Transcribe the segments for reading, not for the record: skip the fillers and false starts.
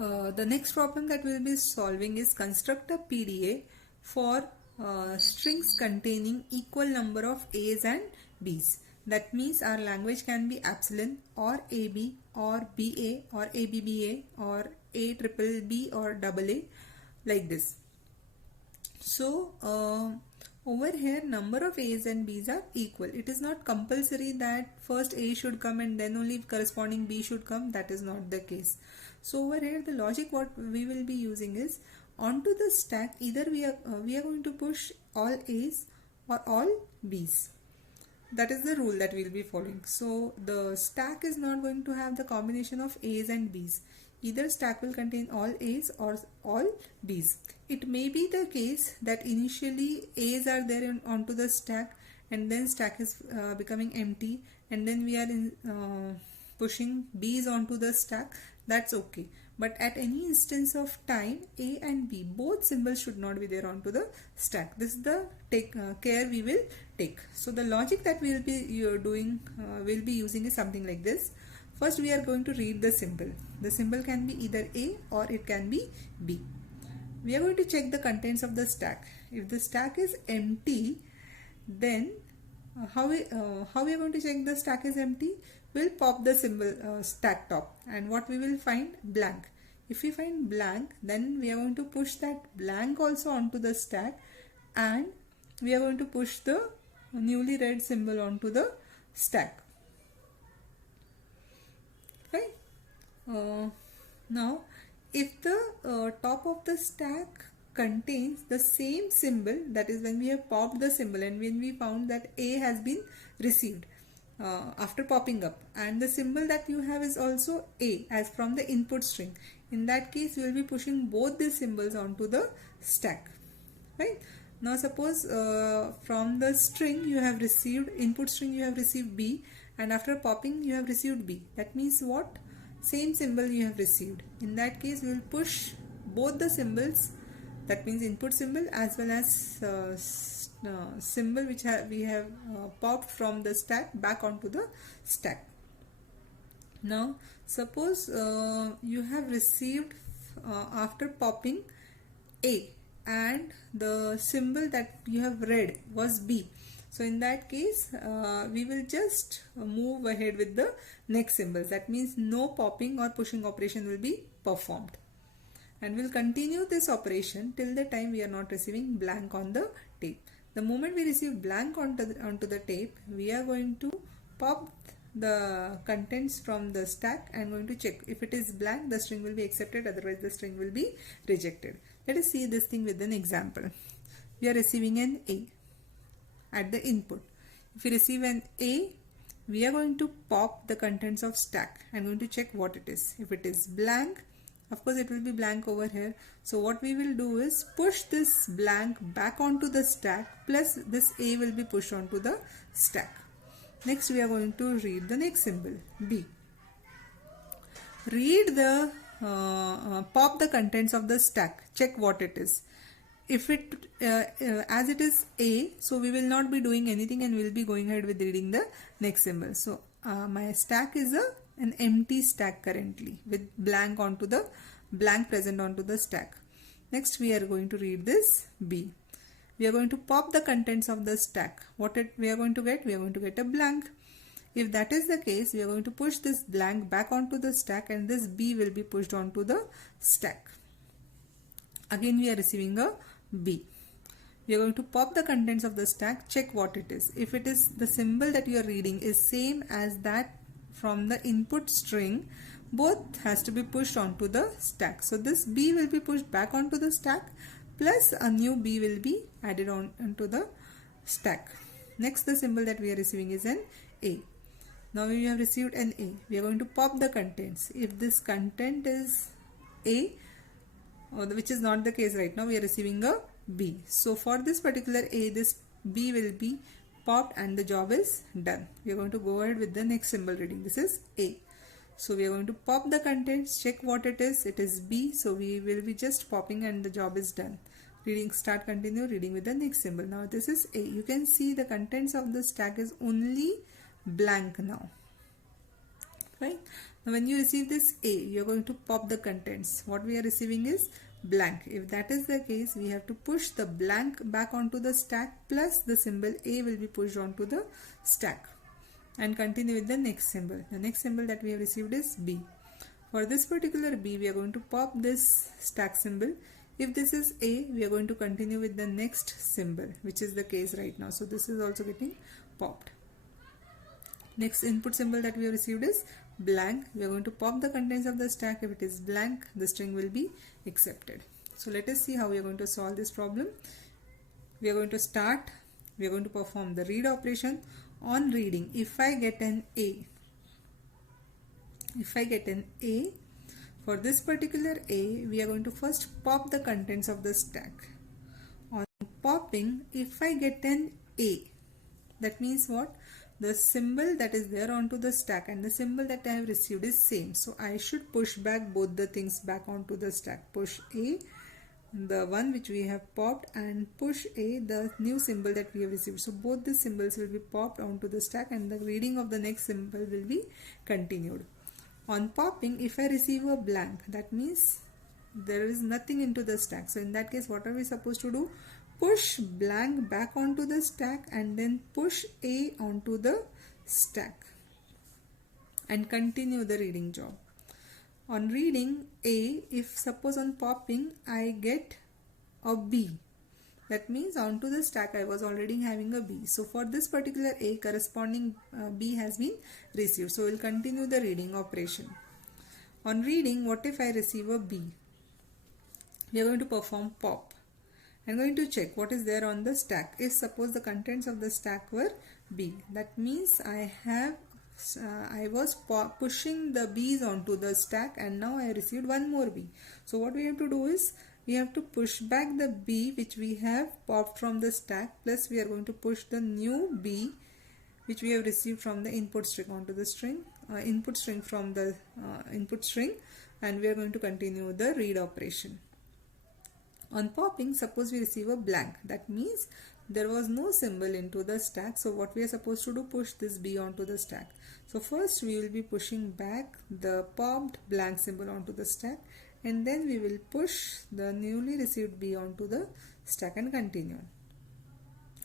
The next problem that we'll be solving is construct a PDA for strings containing equal number of A's and B's. That means our language can be epsilon or AB or BA or ABBA or A triple B or double A, like this. So over here number of A's and B's are equal. It is not compulsory that first A should come and then only corresponding B should come. That is not the case. So over here the logic what we will be using is, onto the stack either we are going to push all A's or all B's. That is the rule that we will be following. So the stack is not going to have the combination of A's and B's. Either stack will contain all A's or all B's. It may be the case that initially A's are there onto the stack and then stack is becoming empty, and then we are pushing B's onto the stack. That's okay. But at any instance of time, A and B, both symbols should not be there onto the stack. This is the care we will take. So the logic that we will be using is something like this. First we are going to read the symbol. The symbol can be either A or it can be B. We are going to check the contents of the stack. If the stack is empty, then how we are going to check the stack is empty? We'll pop the symbol stack top, and what we will find? Blank. If we find blank, then we are going to push that blank also onto the stack, and we are going to push the newly read symbol onto the stack. Right? Now if the top of the stack contains the same symbol, that is when we have popped the symbol and when we found that A has been received after popping up, and the symbol that you have is also A as from the input string, in that case we will be pushing both the symbols onto the stack. Right? Now suppose from the string you have received, input string you have received B, and after popping you have received B. That means what? Same symbol you have received. In that case we will push both the symbols, that means input symbol as well as symbol which we have popped from the stack back onto the stack. Now suppose you have received after popping A and the symbol that you have read was B. So in that case we will just move ahead with the next symbols. That means no popping or pushing operation will be performed, and we'll continue this operation till the time we are not receiving blank on the tape. The moment we receive blank onto the tape, we are going to pop the contents from the stack and going to check. If it is blank, the string will be accepted, otherwise the string will be rejected. Let us see this thing with an example. We are receiving an A at the input. If we receive an A, we are going to pop the contents of stack and going to check what it is. If it is blank, of course it will be blank over here. So what we will do is push this blank back onto the stack, plus this A will be pushed onto the stack. Next we are going to read the next symbol, B. Read the pop the contents of the stack, check what it is. If it as it is A, so we will not be doing anything and we will be going ahead with reading the next symbol. So my stack is an empty stack currently with blank present onto the stack. Next we are going to read this B. We are going to pop the contents of the stack. We are going to get? We are going to get a blank. If that is the case, we are going to push this blank back onto the stack and this B will be pushed onto the stack. Again we are receiving a B. We are going to pop the contents of the stack, check what it is. If it is the symbol that you are reading is same as that from the input string, both has to be pushed onto the stack. So this B will be pushed back onto the stack, plus a new B will be added onto the stack. Next the symbol that we are receiving is an A. Now we have received an A. We are going to pop the contents. If this content is A, which is not the case right now, we are receiving a B. So for this particular A, this B will be popped and the job is done. We are going to go ahead with the next symbol reading. This is A. So we are going to pop the contents, check what it is. It is B. So we will be just popping and the job is done. Reading, start, continue, reading with the next symbol. Now this is A. You can see the contents of the stack is only blank now. Right? Now when you receive this A, you are going to pop the contents. What we are receiving is blank. If that is the case, we have to push the blank back onto the stack, plus the symbol A will be pushed onto the stack, and continue with the next symbol. The next symbol that we have received is B. For this particular B, we are going to pop this stack symbol. If this is A, we are going to continue with the next symbol, which is the case right now. So this is also getting popped. Next input symbol that we have received is blank. We are going to pop the contents of the stack. If it is blank, the string will be accepted. So let us see how we are going to solve this problem. We are going to start. We are going to perform the read operation. On reading, if I get an A, for this particular A, we are going to first pop the contents of the stack. On popping, if I get an A, that means what? The symbol that is there onto the stack and the symbol that I have received is same. So I should push back both the things back onto the stack. Push A, the one which we have popped, and push A, the new symbol that we have received. So both the symbols will be popped onto the stack and the reading of the next symbol will be continued. On popping, if I receive a blank, that means there is nothing into the stack. So in that case, what are we supposed to do? Push blank back onto the stack and then push A onto the stack and continue the reading job. On reading A, if suppose on popping I get a B, that means onto the stack I was already having a B. So for this particular A, corresponding B has been received. So we'll continue the reading operation. On reading, what if I receive a B? We are going to perform pop. I'm going to check what is there on the stack. If suppose the contents of the stack were B, that means I was pushing the B's onto the stack and now I received one more B. So what we have to do is we have to push back the B which we have popped from the stack, plus we are going to push the new B which we have received from the input string onto the string, input string from the input string, and we are going to continue the read operation. On popping, suppose we receive a blank, that means there was no symbol into the stack. So what we are supposed to do, push this B onto the stack. So first we will be pushing back the popped blank symbol onto the stack, and then we will push the newly received B onto the stack and continue.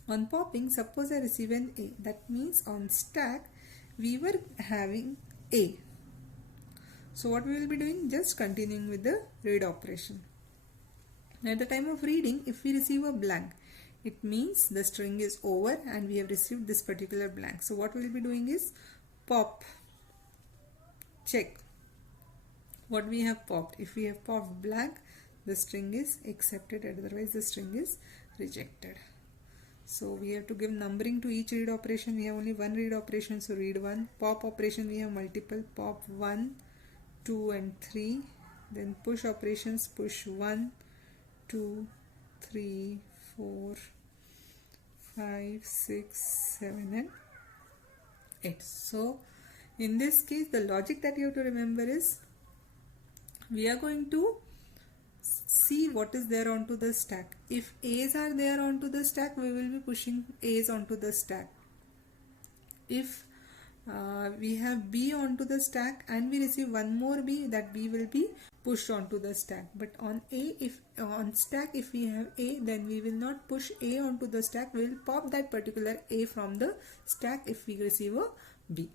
On popping, suppose I receive an A, that means on stack we were having A. So what we will be doing, just continuing with the read operation. At the time of reading, if we receive a blank, it means the string is over and we have received this particular blank. So what we will be doing is pop, check what we have popped. If we have popped blank, the string is accepted, otherwise the string is rejected. So we have to give numbering to each read operation. We have only one read operation, so read 1. Pop operation we have multiple, pop 1, 2 and 3. Then push operations, push 1, 2, 3, 4, 5, 6, 7 and 8. So in this case, the logic that you have to remember is we are going to see what is there onto the stack. If A's are there onto the stack, we will be pushing A's onto the stack. If we have B onto the stack and we receive one more B, that B will be pushed onto the stack. But on A, if on stack, if we have A, then we will not push A onto the stack. We will pop that particular A from the stack if we receive a B.